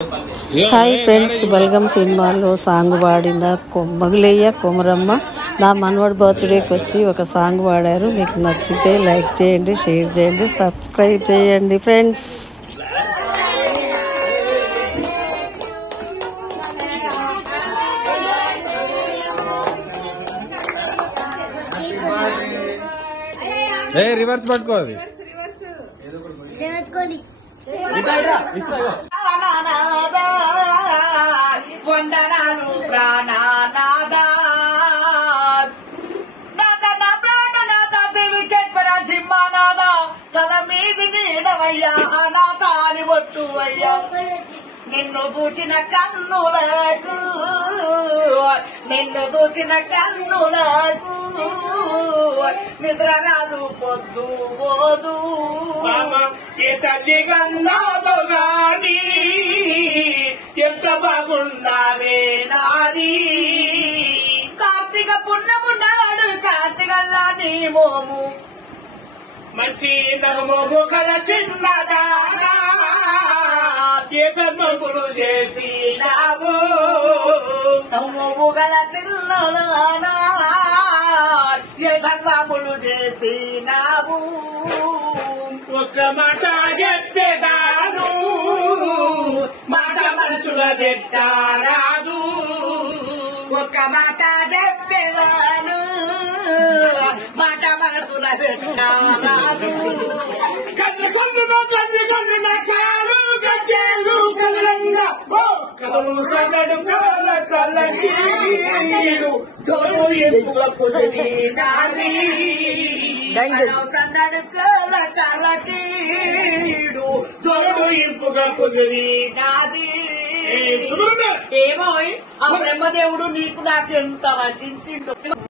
Hi friends, Balagam సినిమాలో song పాడిన మగులయ్య కొమరమ్మ నా మనవడి బర్త్డేకి వచ్చి ఒక సాంగ్ పాడారు. మీకు నచ్చితే లైక్ చేయండి, షేర్ చేయండి, సబ్స్క్రైబ్ చేయండి ఫ్రెండ్స్. రివర్స్ పట్టుకోవాలి. వందనాలు ప్రాణనాదా నాదన ప్రాణనాద శివికేశ్వర సింహనాద తల మీది నీడవయ్యా అనాథ అని ఒట్టువయ్యా. నిన్ను చూసిన కన్నులకు నిద్ర రాదు పొద్దు పోదు ఏ తల్లి కన్నాదో గాని ఎంత బాగున్నావే నాది. కార్తీక పున్నము నాడు కార్తీకల్లా నీ మోము మంచి నగమోము కల చిన్నదానా ఏ ధర్మములు చేసినావు నగమోము గల చిన్నదానా ఏ ధర్మములు చేసినావు. ఒక్క మాట చెప్పేదాను మాట మనసుల పెట్టరాదు. ఒక్క మాట చెప్పేదాను మాట మనసుల పెట్టరాదు. కన్ను కొన్నులో కన్ను కొన్నుల కాలు గజ్జేలు కదలంగా కదలు సగడు కాల కలకీడు చోరు ఎప్పుల కుదిరి నాది. సన్నడు కాల కలకీడు చోరు ఇంపుగా కుదిరి నాది. ఏమో ఆ బ్రహ్మదేవుడు నీకు నాకు ఎంత రచించిండు.